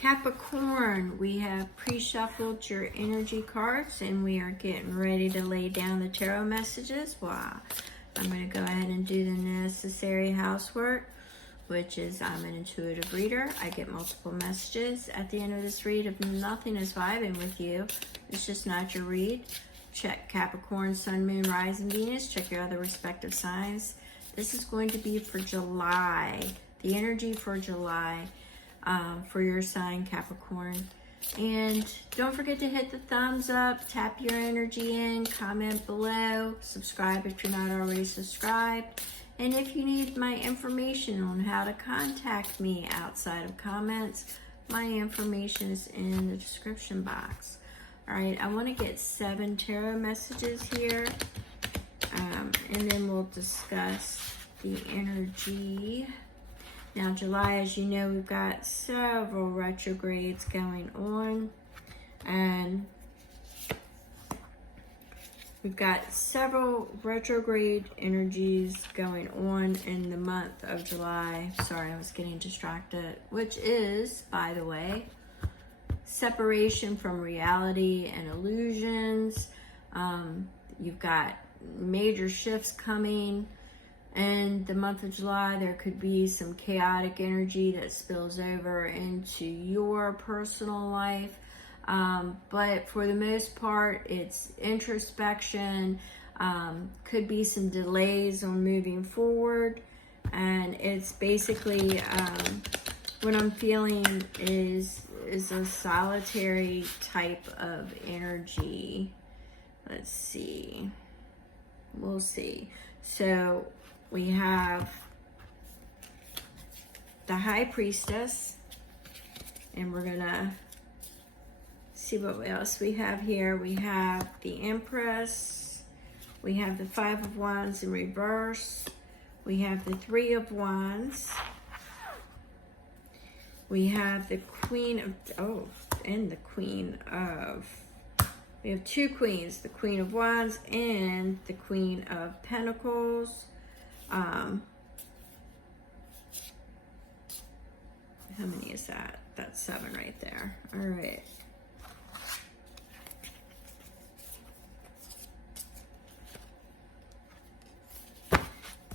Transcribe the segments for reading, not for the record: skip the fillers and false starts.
Capricorn, we have pre-shuffled your energy cards and we are getting ready to lay down the tarot messages. Wow. I'm going to go ahead and do the necessary housework, which is I'm an intuitive reader. I get multiple messages at the end of this read. If nothing is vibing with you, it's just not your read. Check Capricorn, Sun, Moon, Rising, Venus. Check your other respective signs. This is going to be for July, the energy for July. For your sign, Capricorn. And don't forget to hit the thumbs up, tap your energy in, comment below, subscribe if you're not already subscribed. And if you need my information on how to contact me outside of comments, my information is in the description box. All right, I want to get 7 tarot messages here, and then we'll discuss the energy. Now, July, as you know, we've got several retrogrades going on, and we've got several retrograde energies going on in the month of July. Sorry, I was getting distracted, which is, by the way, separation from reality and illusions. You've got major shifts coming. In the month of July, there could be some chaotic energy that spills over into your personal life. But for the most part, it's introspection. Could be some delays on moving forward. And it's basically, what I'm feeling is a solitary type of energy. Let's see. We'll see. So we have the High Priestess, and we're gonna see what else we have here. We have the Empress, we have the Five of Wands in reverse, we have the Three of Wands, we have the Queen of, and the Queen of, we have 2 queens, the Queen of Wands and the Queen of Pentacles. How many is that? That's 7 right there. All right.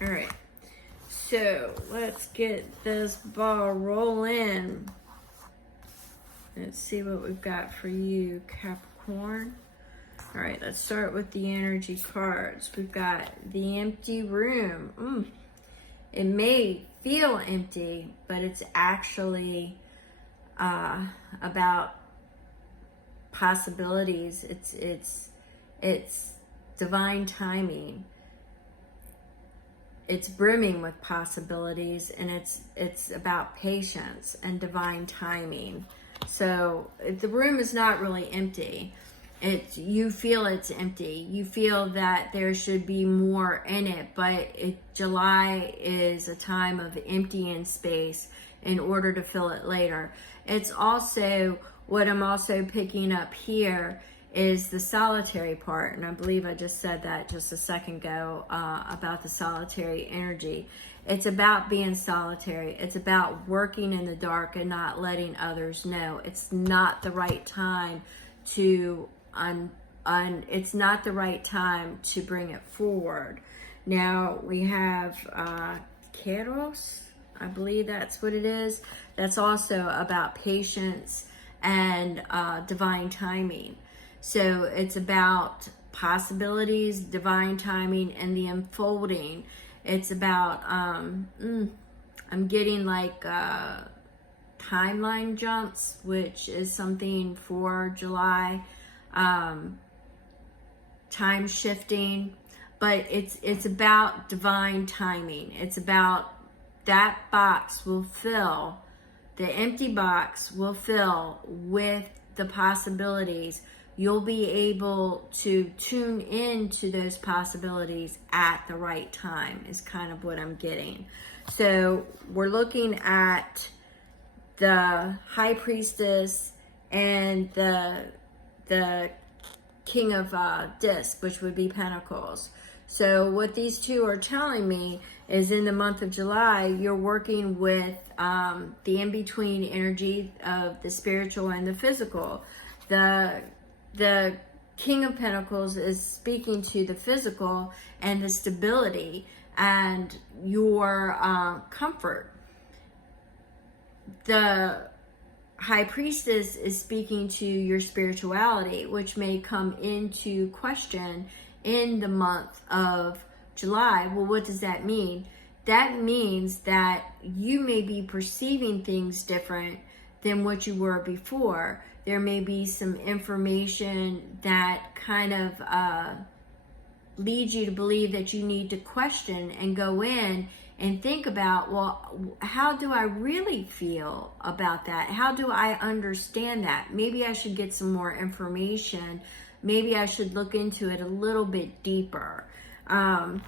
All right. So let's get this ball rolling. Let's see what we've got for you, Capricorn. All right, let's start with the energy cards. We've got the empty room. It may feel empty, but it's actually about possibilities. It's divine timing. It's brimming with possibilities, and it's about patience and divine timing. So the room is not really empty. You feel it's empty. You feel that there should be more in it, but July is a time of emptying space in order to fill it later. It's also, what I'm also picking up here is the solitary part, and I believe I just said that just a second ago about the solitary energy. It's about being solitary. It's about working in the dark and not letting others know. It's not the right time to it's not the right time to bring it forward. Now we have Kairos, I believe that's what it is. That's also about patience and divine timing. So it's about possibilities, divine timing, and the unfolding. It's about I'm getting like timeline jumps, which is something for July. Time shifting, but it's about divine timing. It's about that box will fill, the empty box will fill with the possibilities. You'll be able to tune into those possibilities at the right time is kind of what I'm getting. So we're looking at the High Priestess and the King of Disc, which would be Pentacles. So what these two are telling me is in the month of July, you're working with the in-between energy of the spiritual and the physical. The King of Pentacles is speaking to the physical and the stability and your comfort. The High Priestess is speaking to your spirituality, which may come into question in the month of July. Well, what does that mean? That means that you may be perceiving things different than what you were before. There may be some information that kind of leads you to believe that you need to question and go in and think about, well, how do I really feel about that? How do I understand that? Maybe I should get some more information. Maybe I should look into it a little bit deeper. And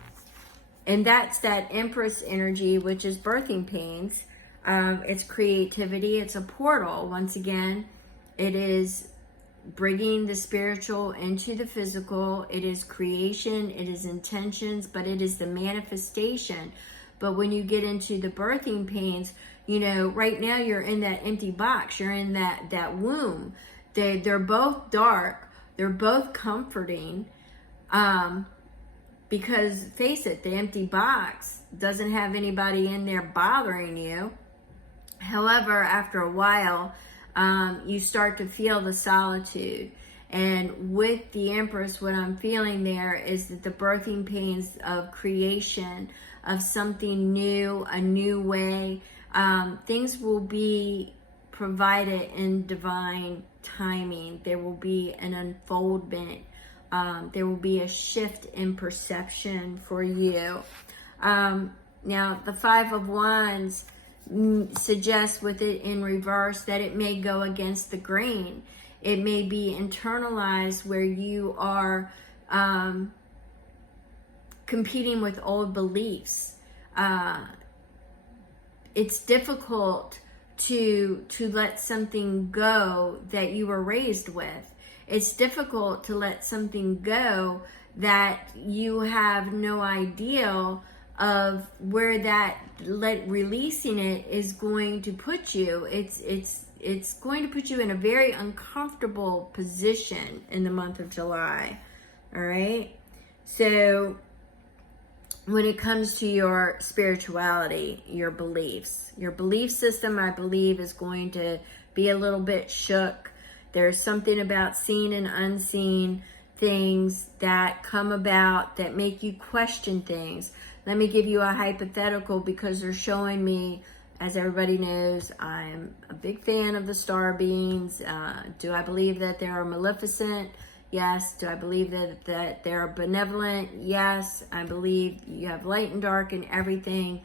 that's that Empress energy, which is birthing pains. It's creativity. It's a portal. Once again, it is bringing the spiritual into the physical. It is creation. It is intentions, but it is the manifestation. But when you get into the birthing pains, you know, right now you're in that empty box. You're in that womb. They're both dark. They're both comforting. Because face it, the empty box doesn't have anybody in there bothering you. However, after a while, you start to feel the solitude. And with the Empress, what I'm feeling there is that the birthing pains of creation, of something new, a new way, things will be provided in divine timing. There will be an unfoldment. There will be a shift in perception for you. Now, the Five of Wands suggests with it in reverse that it may go against the grain. It may be internalized where you are competing with old beliefs. It's difficult to let something go that you were raised with. It's difficult to let something go that you have no idea of where that releasing it is going to put you. It's going to put you in a very uncomfortable position in the month of July. All right. So when it comes to your spirituality, your beliefs, your belief system, I believe, is going to be a little bit shook. There's something about seen and unseen things that come about that make you question things. Let me give you a hypothetical, because they're showing me, as everybody knows, I'm a big fan of the star beings. Do I believe that they are maleficent? Yes. Do I believe that they're benevolent? Yes. I believe you have light and dark and everything.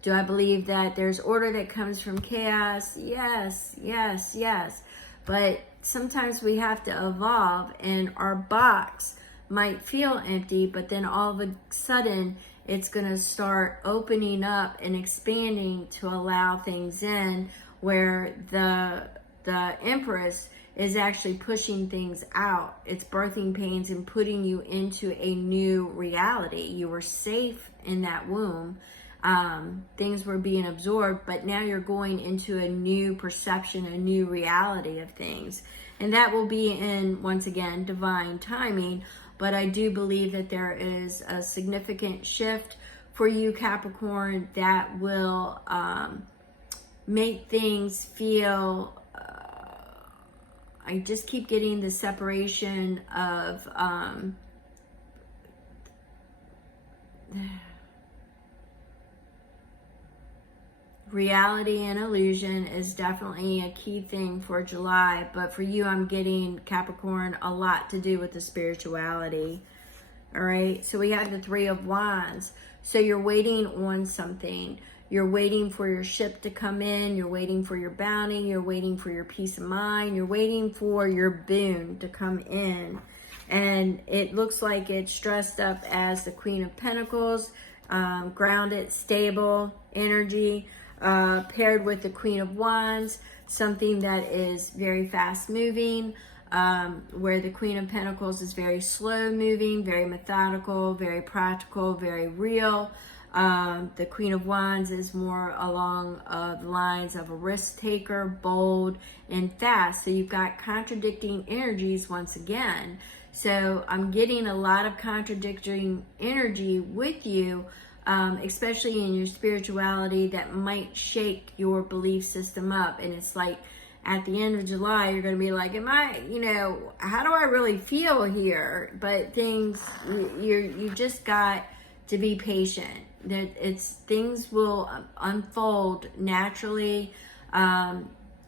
Do I believe that there's order that comes from chaos? Yes, yes, yes. But sometimes we have to evolve, and our box might feel empty, but then all of a sudden it's going to start opening up and expanding to allow things in, where the Empress is actually pushing things out. It's birthing pains and putting you into a new reality. You were safe in that womb. Things were being absorbed, but now you're going into a new perception, a new reality of things. And that will be in, once again, divine timing. But I do believe that there is a significant shift for you, Capricorn, that will make things feel, I just keep getting the separation of reality and illusion is definitely a key thing for July. But for you, I'm getting, Capricorn, a lot to do with the spirituality. All right. So we have the Three of Wands. So you're waiting on something. You're waiting for your ship to come in. You're waiting for your bounty. You're waiting for your peace of mind. You're waiting for your boon to come in. And it looks like it's dressed up as the Queen of Pentacles, grounded, stable energy. Paired with the Queen of Wands, something that is very fast moving, where the Queen of Pentacles is very slow moving, very methodical, very practical, very real. The Queen of Wands is more along the lines of a risk taker, bold, and fast. So you've got contradicting energies once again. So I'm getting a lot of contradicting energy with you, especially in your spirituality, that might shake your belief system up. And it's like at the end of July, you're going to be like, am I, how do I really feel here? But you just got to be patient. Things will unfold naturally.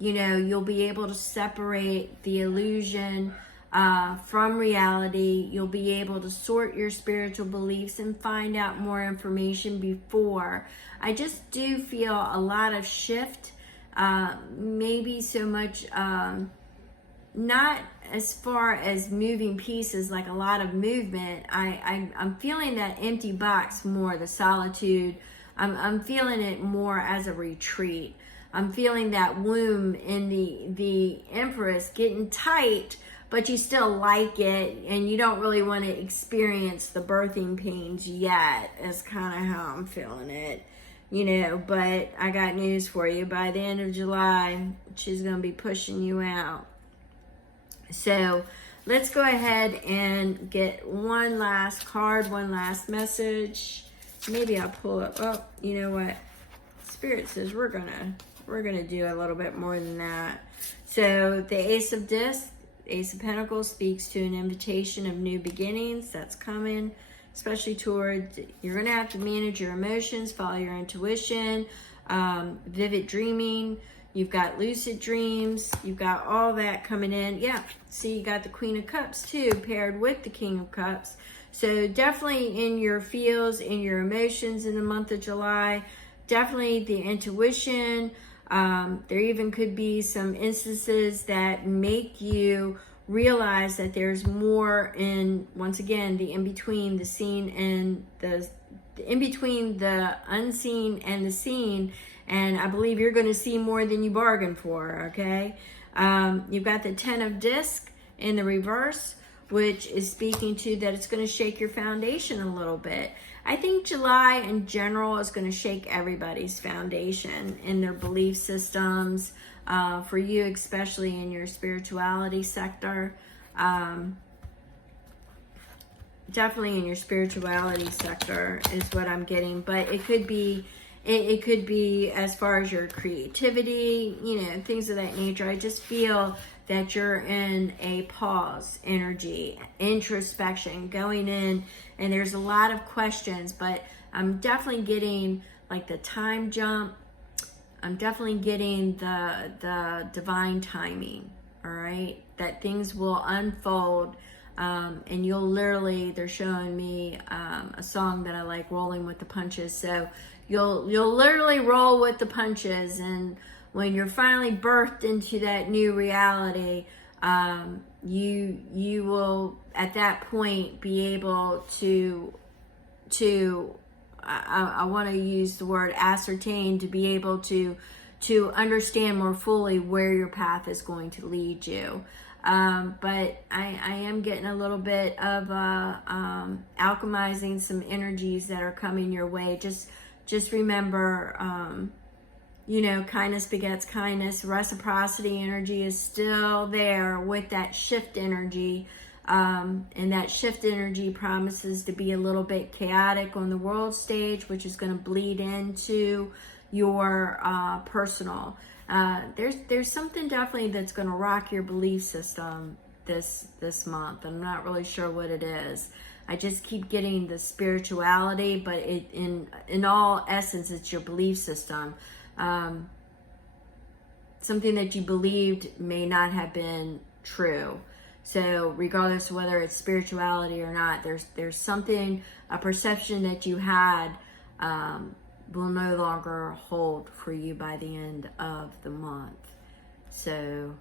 You'll be able to separate the illusion from reality. You'll be able to sort your spiritual beliefs and find out more information before. I just do feel a lot of shift, maybe so much, not as far as moving pieces, like a lot of movement. I'm feeling that empty box more, the solitude. I'm feeling it more as a retreat. I'm feeling that womb in the Empress getting tight, but you still like it, and you don't really want to experience the birthing pains yet, is kind of how I'm feeling it. But I got news for you. By the end of July, she's going to be pushing you out. So let's go ahead and get one last card, one last message. Maybe I'll pull up. Oh, you know what? Spirit says we're gonna do a little bit more than that. So the Ace of Discs, Ace of Pentacles, speaks to an invitation of new beginnings that's coming, especially towards, you're gonna have to manage your emotions, follow your intuition, vivid dreaming. You've got lucid dreams. You've got all that coming in. Yeah, see, you got the Queen of Cups too, paired with the King of Cups. So definitely in your feels, in your emotions in the month of July, definitely the intuition. There even could be some instances that make you realize that there's more in, once again, the in-between the seen and the in-between the unseen and the seen. And I believe you're going to see more than you bargained for, okay? You've got the Ten of Discs in the reverse, which is speaking to that it's going to shake your foundation a little bit. I think July in general is going to shake everybody's foundation in their belief systems, for you, especially in your spirituality sector. Definitely in your spirituality sector is what I'm getting, but it could be as far as your creativity, things of that nature. I just feel that you're in a pause energy, introspection, going in, and there's a lot of questions, but I'm definitely getting like the time jump. I'm definitely getting the divine timing, all right? That things will unfold, and you'll literally, they're showing me a song that I like, Rolling with the Punches. So you'll literally roll with the punches, and when you're finally birthed into that new reality, you will at that point be able to I want to use the word ascertain, to be able to understand more fully where your path is going to lead you. But I am getting a little bit of alchemizing some energies that are coming your way. Just remember, kindness begets kindness. Reciprocity energy is still there with that shift energy. And that shift energy promises to be a little bit chaotic on the world stage, which is going to bleed into your personal. There's something definitely that's going to rock your belief system this month. I'm not really sure what it is. I just keep getting the spirituality, but in all essence, it's your belief system. Something that you believed may not have been true. So regardless of whether it's spirituality or not, there's something, a perception that you had will no longer hold for you by the end of the month. So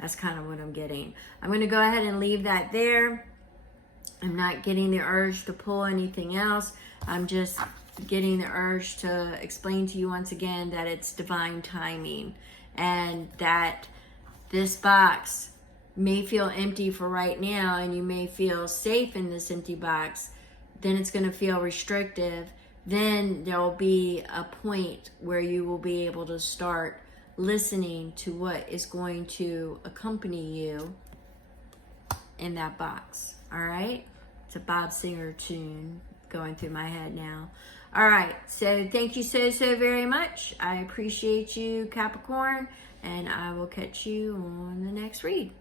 that's kind of what I'm getting. I'm going to go ahead and leave that there. I'm not getting the urge to pull anything else. I'm just getting the urge to explain to you once again that it's divine timing, and that this box may feel empty for right now, and you may feel safe in this empty box. Then it's going to feel restrictive. then there'll be a point where you will be able to start listening to what is going to accompany you in that box. All right? It's a Bob Singer tune going through my head now. All right, so thank you so very much. I appreciate you, Capricorn, and I will catch you on the next read.